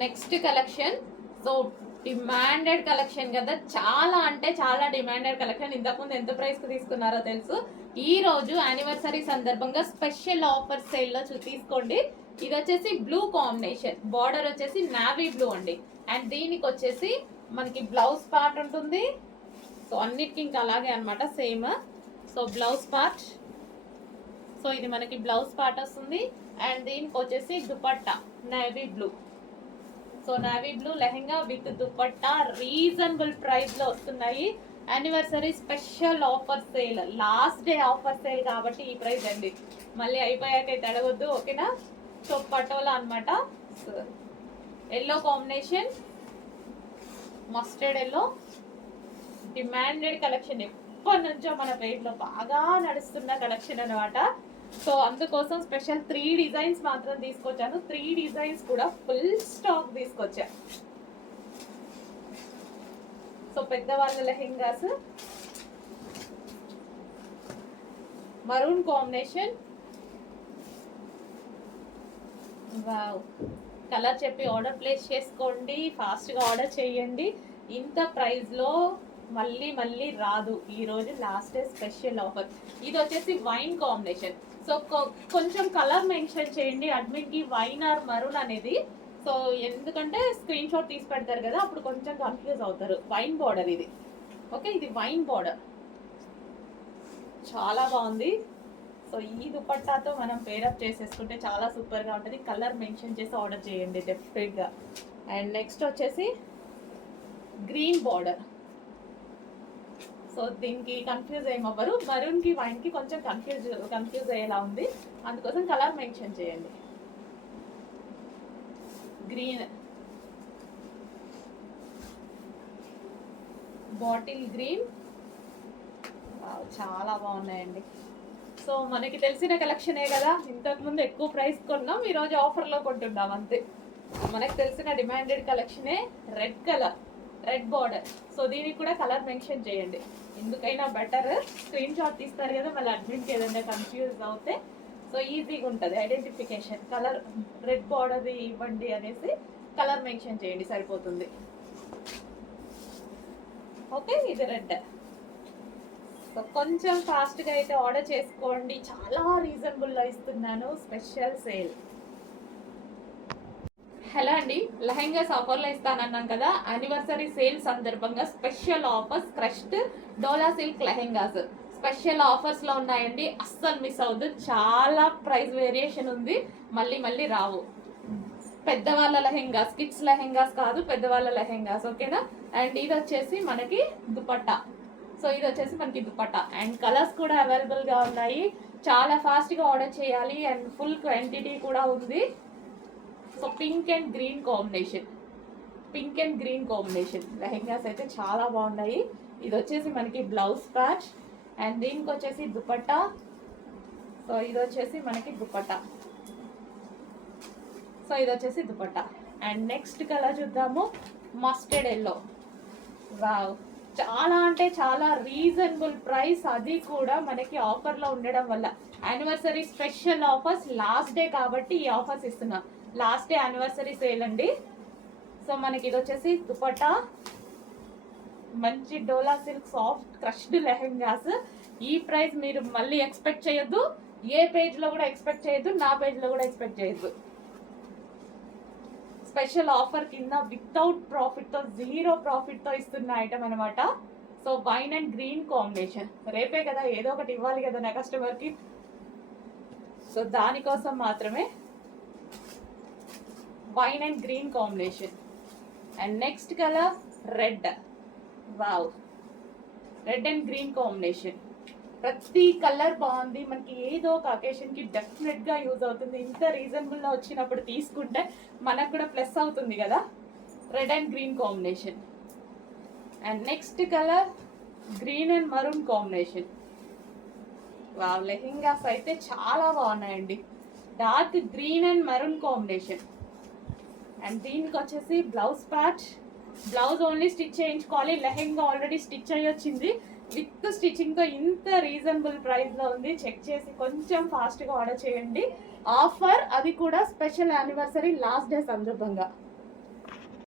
Next collection. So demanded collection కదా, చాలా అంటే చాలా డిమాండెడ్ కలెక్షన్. ఇంతకుముందు ఎంత ప్రైస్కి తీసుకున్నారో తెలుసు. ఈ రోజు యానివర్సరీ సందర్భంగా స్పెషల్ ఆఫర్ సేల్లో తీసుకోండి. ఇది వచ్చేసి బ్లూ కాంబినేషన్, బార్డర్ వచ్చేసి నావీ బ్లూ అండి. అండ్ దీనికి వచ్చేసి మనకి బ్లౌజ్ పార్ట్ ఉంటుంది. సో అన్నిటికీ ఇంకా అలాగే అనమాట, same. So blouse part, so ఇది మనకి బ్లౌజ్ పార్ట్ వస్తుంది. అండ్ దీనికి వచ్చేసి dupatta navy blue. So navy blue lehenga with dupatta reasonable price లో వస్తున్నాయి. Anniversary special offer sale, last day offer sale కాబట్టి ఈ ప్రైస్ అండి. మళ్ళీ అయిపోయాక అయితే అడగొద్దు, ఓకేనా. సో పటోలా అనమాట, yellow combination, mustard yellow. Demanded collection, ఎప్పటి నుంచో మన పేజ్ లో బాగా నడుస్తున్న కలెక్షన్ అనమాట. సో అందుకోసం స్పెషల్ 3 డిజైన్స్ మాత్రం తీసుకొచ్చాను. 3 డిజైన్స్ కూడా ఫుల్ స్టాక్ తీసుకొచ్చా. సో పెద్దవాళ్ళ lehengas, maroon combination. Wow, colour చెప్పి ఆర్డర్ ప్లేస్ చేసుకోండి, ఫాస్ట్గా ఆర్డర్ చేయండి. ఇంత ప్రైస్లో మళ్ళీ మళ్ళీ రాదు. ఈరోజు లాస్ట్ డే స్పెషల్ ఆఫర్. ఇది వచ్చేసి వైన్ కాంబినేషన్. సో కొంచెం కలర్ మెన్షన్ చేయండి అడ్మిన్కి, వైన్ ఆర్ మరూన్ అనేది. సో ఎందుకంటే స్క్రీన్ షాట్ తీసి పెడతారు కదా, అప్పుడు కొంచెం కన్ఫ్యూజ్ అవుతారు. వైన్ బార్డర్ ఇది, ఓకే. ఇది వైన్ బార్డర్, చాలా బాగుంది. సో ఈ దుపట్టాతో మనం పేరప్ చేసేసుకుంటే చాలా సూపర్గా ఉంటుంది. కలర్ మెన్షన్ చేసి ఆర్డర్ చేయండి డెఫినెట్గా. అండ్ నెక్స్ట్ వచ్చేసి గ్రీన్ బార్డర్. సో దీనికి కన్ఫ్యూజ్ ఏమవ్వరు. మరూన్కి వైన్కి కొంచెం కన్ఫ్యూజ్ అయ్యేలా ఉంది, అందుకోసం కలర్ మెన్షన్ చేయండి. గ్రీన్, బాటిల్ గ్రీన్, చాలా బాగున్నాయండి. సో మనకి తెలిసిన కలెక్షనే కదా, ఇంతకుముందు ఎక్కువ ప్రైస్ కొన్నాం, ఈరోజు ఆఫర్లో కొంటున్నాం అంతే. మనకు తెలిసిన డిమాండెడ్ కలెక్షనే. Red colour, red border. So దీనికి కూడా కలర్ మెన్షన్ చేయండి, ఎందుకైనా బెటర్. స్క్రీన్ షాట్ తీస్తారు కదా, మళ్ళీ అడ్మిన్కి ఏదైనా కన్ఫ్యూజ్ అవుతే సో ఈజీగా ఉంటుంది ఐడెంటిఫికేషన్. కలర్ రెడ్ బార్డర్ ఇవ్వండి అనేసి కలర్ మెన్షన్ చేయండి, సరిపోతుంది. ఓకే, ఇది రెడ్. సో కొంచెం ఫాస్ట్గా అయితే ఆర్డర్ చేసుకోండి, చాలా రీజనబుల్లో ఇస్తున్నాను, స్పెషల్ సేల్. హలో అండి, లెహెంగాస్ ఆఫర్లో ఇస్తానన్నాం కదా, యానివర్సరీ సేల్ సందర్భంగా స్పెషల్ ఆఫర్స్. క్రష్డ్ డోలా సిల్క్ లెహెంగాస్ స్పెషల్ ఆఫర్స్లో ఉన్నాయండి, అస్సలు మిస్ అవ్వద్దు. చాలా ప్రైస్ వేరియేషన్ ఉంది, మళ్ళీ మళ్ళీ రావు. పెద్దవాళ్ళ లెహెంగాస్, కిడ్స్ లెహెంగాస్ కాదు, పెద్దవాళ్ళ లెహెంగాస్, ఓకేనా. అండ్ ఇది వచ్చేసి మనకి దుపట్టా. సో ఇది వచ్చేసి మనకి దుపట్టా. అండ్ కలర్స్ కూడా అవైలబుల్గా ఉన్నాయి, చాలా ఫాస్ట్గా ఆర్డర్ చేయాలి. అండ్ ఫుల్ క్వాంటిటీ కూడా ఉంది. So pink and green combination, pink and green combination lehengas అయితే చాలా బాగున్నాయి. ఇది వచ్చేసి మనకి బ్లౌజ్ ప్యాచ్, అండ్ దీనికి వచ్చేసి దుపట్టా. సో ఇది వచ్చేసి మనకి దుపట్టా. సో ఇది వచ్చేసి దుపట్టా. అండ్ నెక్స్ట్ కలర్ చూద్దాము, మస్టర్డ్ ఎల్లో. వావ్, చాలా అంటే చాలా రీజనబుల్ ప్రైస్, అది కూడా మనకి ఆఫర్లో ఉండడం వల్ల. Anniversary special offers, last day కాబట్టి ఈ ఆఫర్స్ ఇస్తున్నాం. లాస్ట్ డే యానివర్సరీ సేల్ అండి. సో మనకి ఇది వచ్చేసి దుపట్టా, మంచి డోలా సిల్క్ సాఫ్ట్ క్రష్డ్ లెహెంగాస్. ఈ ప్రైస్ మీరు మళ్ళీ ఎక్స్పెక్ట్ చేయొద్దు, ఏ పేజ్లో కూడా ఎక్స్పెక్ట్ చేయొద్దు, నా పేజ్లో కూడా ఎక్స్పెక్ట్ చేయొద్దు. స్పెషల్ ఆఫర్ కింద వితౌట్ ప్రాఫిట్తో, 0 ప్రాఫిట్తో ఇస్తున్న ఐటమ్ అనమాట. So wine and green combination, రేపే కదా ఏదో ఒకటి ఇవ్వాలి కదా నా కస్టమర్కి, సో దానికోసం మాత్రమే wine and green combination. And next colour red. Wow, red and green combination. ప్రతి కలర్ బాగుంది, మనకి ఏదో ఒక అకేషన్కి డెఫినెట్గా యూజ్ అవుతుంది. ఇంత రీజనబుల్లో వచ్చినప్పుడు తీసుకుంటే మనకు కూడా ప్లస్ అవుతుంది కదా. Red and green combination. And next colour green and maroon combination. Wow, lehengas అయితే చాలా బాగున్నాయండి, dark green and maroon combination. And దీనికి వచ్చేసి blouse patch. Blouse only stitch చేయించుకోవాలి, లెహెంగా ఆల్రెడీ స్టిచ్ అయ్యి వచ్చింది. విత్ స్టిచ్చింగ్తో ఇంత రీజనబుల్ ప్రైస్లో ఉంది. చెక్ చేసి కొంచెం ఫాస్ట్గా ఆర్డర్ చేయండి. ఆఫర్ అది కూడా స్పెషల్ యానివర్సరీ లాస్ట్ డే సందర్భంగా.